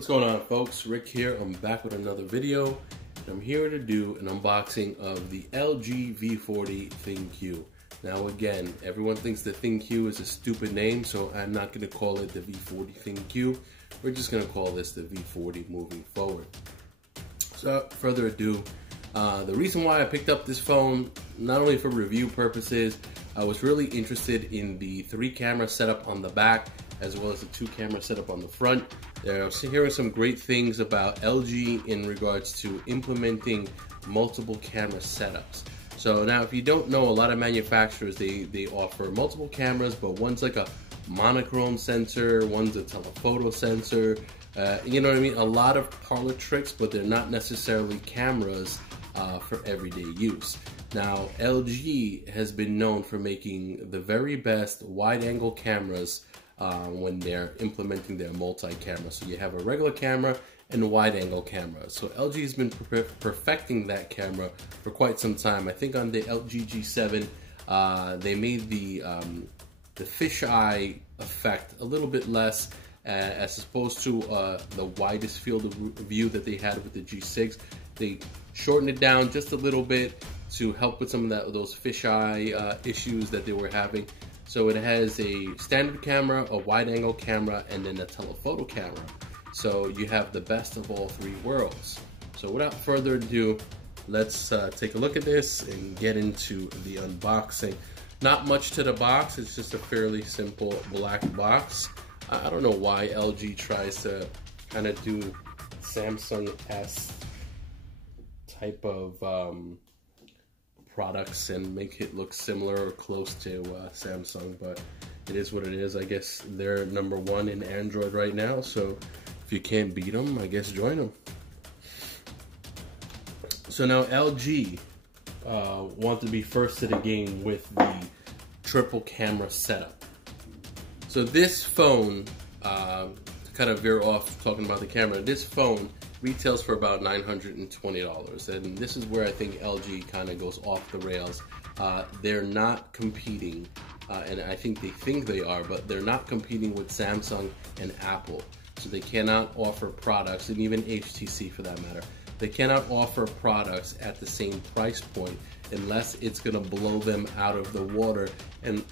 What's going on, folks? Rick here. I'm back with another video, and I'm here to do an unboxing of the LG V40 ThinQ. Now again, everyone thinks the ThinQ is a stupid name, so I'm not going to call it the V40 ThinQ. We're just going to call this the V40 moving forward. So without further ado, the reason why I picked up this phone, not only for review purposes, I was really interested in the 3-camera setup on the back, as well as the 2-camera setup on the front. I was hearing some great things about LG in regards to implementing multiple camera setups. So now, if you don't know, a lot of manufacturers, they offer multiple cameras, but one's like a monochrome sensor, one's a telephoto sensor, you know what I mean? A lot of parlor tricks, but they're not necessarily cameras for everyday use. Now, LG has been known for making the very best wide-angle cameras when they're implementing their multi-camera. So you have a regular camera and a wide-angle camera. So LG has been perfecting that camera for quite some time. I think on the LG G7, they made the fisheye effect a little bit less, as opposed to the widest field of view that they had with the G6. They shortened it down just a little bit to help with some of those fisheye issues that they were having. So it has a standard camera, a wide-angle camera, and then a telephoto camera. So you have the best of all three worlds. So without further ado, let's take a look at this and get into the unboxing. Not much to the box, it's just a fairly simple black box. I don't know why LG tries to kind of do Samsung-esque type of products and make it look similar or close to Samsung, but it is what it is. I guess they're #1 in Android right now, so if you can't beat them, I guess join them. So now LG want to be first to the game with the triple camera setup. So this phone, to kind of veer off talking about the camera, this phone retails for about $920, and this is where I think LG kind of goes off the rails. They're not competing, and I think they are, but they're not competing with Samsung and Apple. So they cannot offer products, and even HTC for that matter, they cannot offer products at the same price point unless it's gonna blow them out of the water. And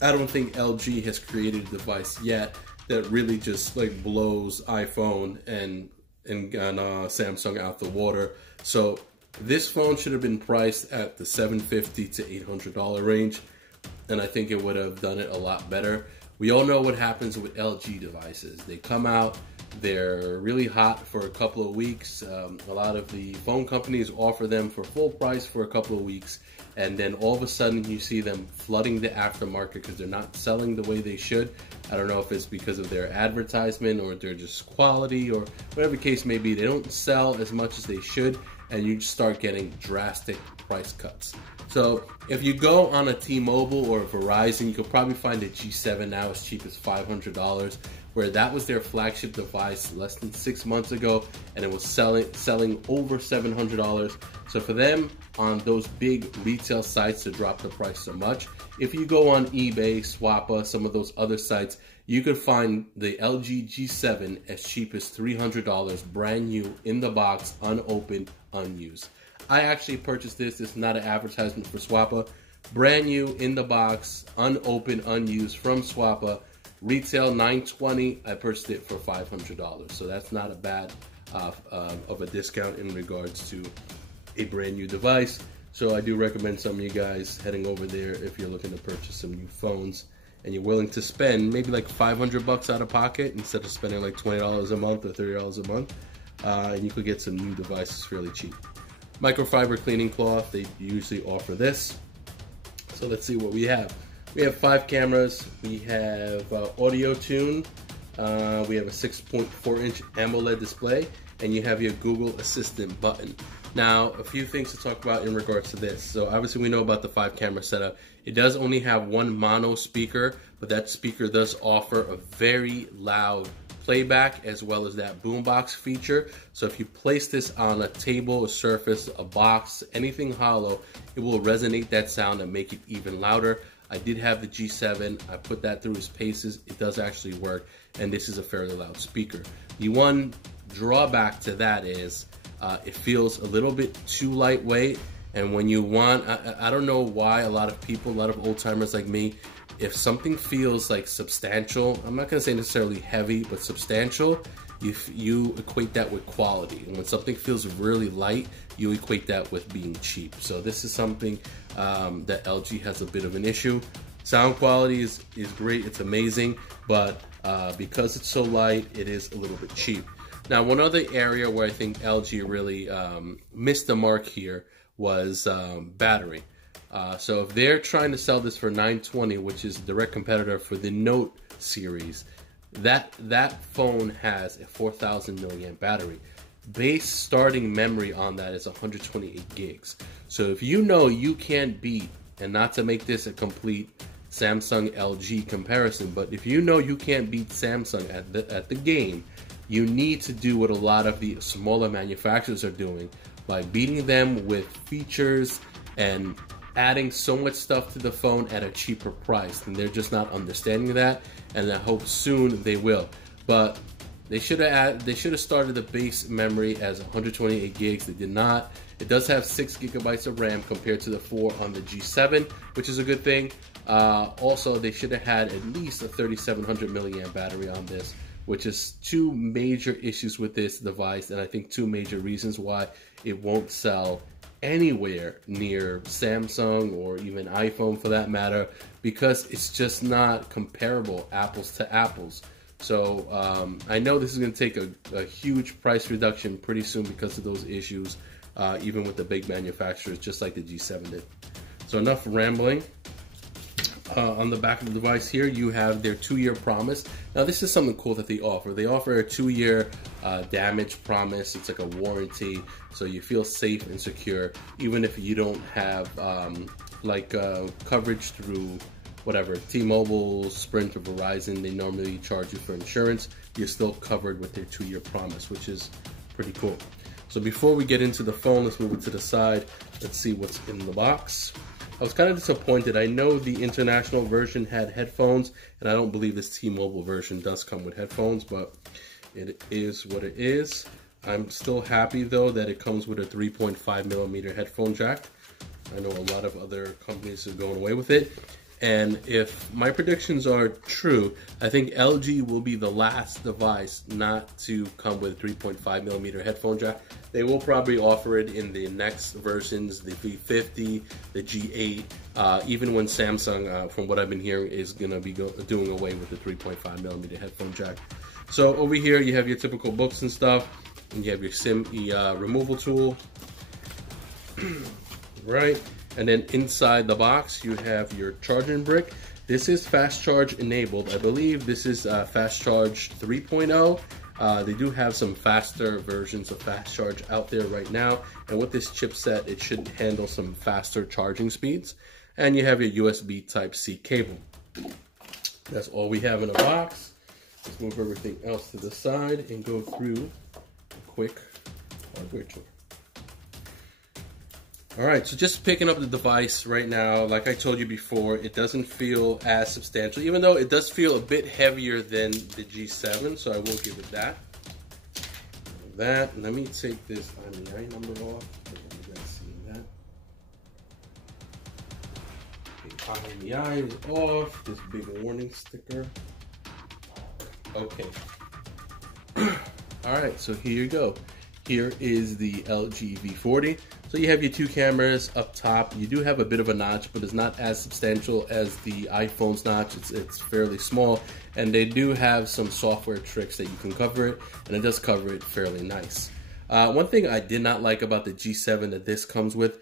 I don't think LG has created a device yet that really just like blows iPhone and Samsung out the water. So this phone should have been priced at the $750 to $800 range, and I think it would have done it a lot better. We all know what happens with LG devices. They come out, they're really hot for a couple of weeks. A lot of the phone companies offer them for full price for a couple of weeks, and then all of a sudden you see them flooding the aftermarket because they're not selling the way they should. I don't know if it's because of their advertisement or they're just quality or whatever the case may be. They don't sell as much as they should, and you start getting drastic price cuts. So if you go on a T-Mobile or a Verizon, you could probably find a G7 now as cheap as $500, where that was their flagship device less than 6 months ago, and it was selling over $700. So for them on those big retail sites to drop the price so much, if you go on eBay, Swappa, some of those other sites, you could find the LG G7 as cheap as $300, brand new, in the box, unopened, unused. I actually purchased this. This is not an advertisement for Swappa. Brand new, in the box, unopened, unused from Swappa. Retail $920. I purchased it for $500. So that's not a bad of a discount in regards to a brand new device. So I do recommend some of you guys heading over there if you're looking to purchase some new phones and you're willing to spend maybe like $500 out of pocket instead of spending like $20 a month or $30 a month. And you could get some new devices fairly cheap. Microfiber cleaning cloth, they usually offer this. So let's see what we have. We have 5 cameras. We have audio tune. We have a 6.4-inch AMOLED display, and you have your Google Assistant button. Now, a few things to talk about in regards to this. So obviously we know about the 5-camera setup. It does only have one mono speaker, but that speaker does offer a very loud playback as well as that boombox feature. So if you place this on a table, a surface, a box, anything hollow, it will resonate that sound and make it even louder. I did have the G7. I put that through its paces. It does actually work, and this is a fairly loud speaker. The one drawback to that is it feels a little bit too lightweight, and when you want, I don't know why a lot of old timers like me, if something feels like substantial, I'm not gonna say necessarily heavy, but substantial, you equate that with quality. And when something feels really light, you equate that with being cheap. So this is something that LG has a bit of an issue. Sound quality is great, it's amazing, but because it's so light, it is a little bit cheap. Now, one other area where I think LG really missed the mark here was battery. So if they're trying to sell this for $920, which is a direct competitor for the Note series, that phone has a 4,000 milliamp battery. Base starting memory on that is 128 gigs. So if you know you can't beat, and not to make this a complete Samsung LG comparison, but if you know you can't beat Samsung at the game, you need to do what a lot of the smaller manufacturers are doing by beating them with features and adding so much stuff to the phone at a cheaper price, and they're just not understanding that, and I hope soon they will. But they should have started the base memory as 128 gigs. They did not. It does have 6 gigabytes of RAM compared to the 4 on the G7, which is a good thing. Also, they should have had at least a 3700 milliamp battery on this, which is two major issues with this device, and I think two major reasons why it won't sell anywhere near Samsung or even iPhone for that matter, because it's just not comparable apples to apples. So I know this is going to take a huge price reduction pretty soon because of those issues, even with the big manufacturers, just like the G7 did. So enough rambling. On the back of the device here, you have their 2-year promise. Now this is something cool that they offer. They offer a 2-year damage promise. It's like a warranty, so you feel safe and secure, even if you don't have coverage through whatever, T-Mobile, Sprint, or Verizon. They normally charge you for insurance. You're still covered with their 2-year promise, which is pretty cool. So before we get into the phone, let's move it to the side. Let's see what's in the box. I was kind of disappointed. I know the international version had headphones, and I don't believe this T-Mobile version does come with headphones, but it is what it is. I'm still happy though that it comes with a 3.5 millimeter headphone jack. I know a lot of other companies are going away with it. And if my predictions are true, I think LG will be the last device not to come with a 3.5 millimeter headphone jack. They will probably offer it in the next versions, the V40, the G8, even when Samsung, from what I've been hearing, is going to be doing away with the 3.5 millimeter headphone jack. So over here you have your typical books and stuff, and you have your SIM removal tool, right? And then inside the box, you have your charging brick. This is fast charge enabled. I believe this is fast charge 3.0. They do have some faster versions of fast charge out there right now. And with this chipset, it should handle some faster charging speeds. And you have your USB Type-C cable. That's all we have in the box. Let's move everything else to the side and go through a quick hardware tour. Alright, so just picking up the device right now, like I told you before, it doesn't feel as substantial, even though it does feel a bit heavier than the G7, so I will give it that. Let me take this IMEI number off. You guys see that? Okay, IMEI is off, this big warning sticker. Okay. Alright, so here you go. Here is the LG V40. So you have your 2 cameras up top. You do have a bit of a notch, but it's not as substantial as the iPhone's notch. It's fairly small, and they do have some software tricks that you can cover it, and it does cover it fairly nice. One thing I did not like about the G7 that this comes with,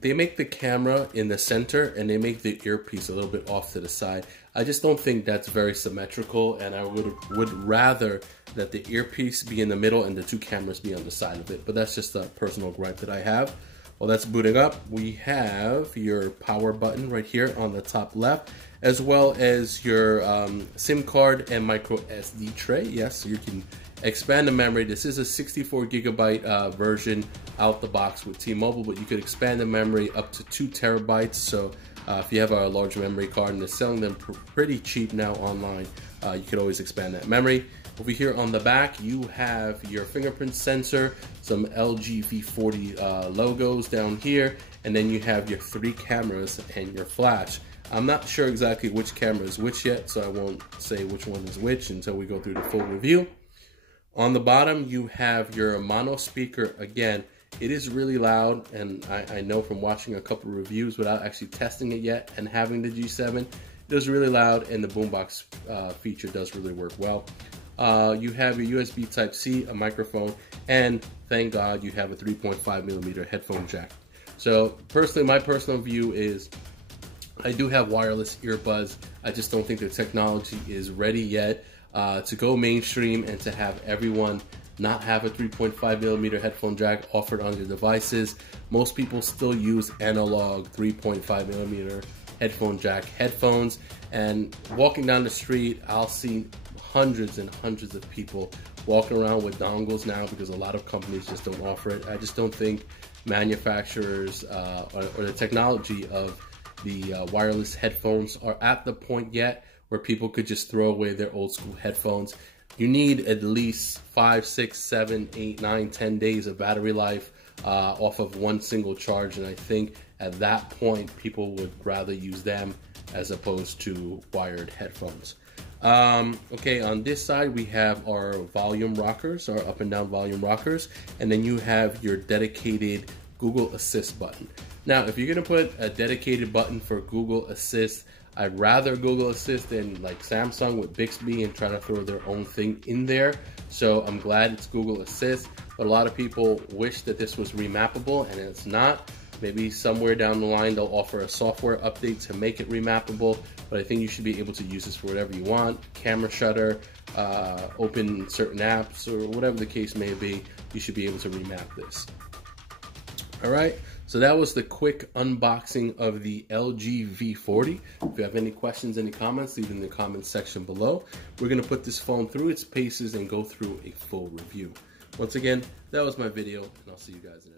they make the camera in the center and they make the earpiece a little bit off to the side. I just don't think that's very symmetrical, and I would rather that the earpiece be in the middle and the 2 cameras be on the side of it. But that's just a personal gripe that I have. While that's booting up, we have your power button right here on the top left, as well as your SIM card and micro SD tray. Yes, so you can expand the memory. This is a 64 gigabyte version out the box with T-Mobile, but you could expand the memory up to 2 terabytes. So If you have a large memory card and they're selling them pretty cheap now online, you could always expand that memory. Over here on the back, you have your fingerprint sensor, some LG V40 logos down here, and then you have your 3 cameras and your flash. I'm not sure exactly which camera is which yet, so I won't say which one is which until we go through the full review. On the bottom, you have your mono speaker. Again, it is really loud, and I know from watching a couple of reviews without actually testing it yet and having the G7, it is really loud, and the boombox feature does really work well. You have your USB Type-C, a microphone, and thank God you have a 3.5mm headphone jack. So personally, my personal view is I do have wireless earbuds. I just don't think the technology is ready yet to go mainstream and to have everyone not have a 3.5mm headphone jack offered on their devices. Most people still use analog 3.5mm headphone jack headphones, and walking down the street, I'll see hundreds and hundreds of people walking around with dongles now because a lot of companies just don't offer it. I just don't think manufacturers or the technology of the wireless headphones are at the point yet where people could just throw away their old school headphones. You need at least 5, 6, 7, 8, 9, 10 days of battery life off of one single charge, and I think at that point people would rather use them as opposed to wired headphones. Okay, on this side we have our volume rockers, our up and down volume rockers, and then you have your dedicated Google Assist button. Now, if you're gonna put a dedicated button for Google Assist, I'd rather Google Assist than like Samsung with Bixby and trying to throw their own thing in there. So I'm glad it's Google Assist, but a lot of people wish that this was remappable, and it's not. Maybe somewhere down the line they'll offer a software update to make it remappable, but I think you should be able to use this for whatever you want. Camera shutter, open certain apps, or whatever the case may be, you should be able to remap this. All right, so that was the quick unboxing of the LG V40. If you have any questions, any comments, leave it in the comments section below. We're gonna put this phone through its paces and go through a full review. Once again, that was my video, and I'll see you guys in the next.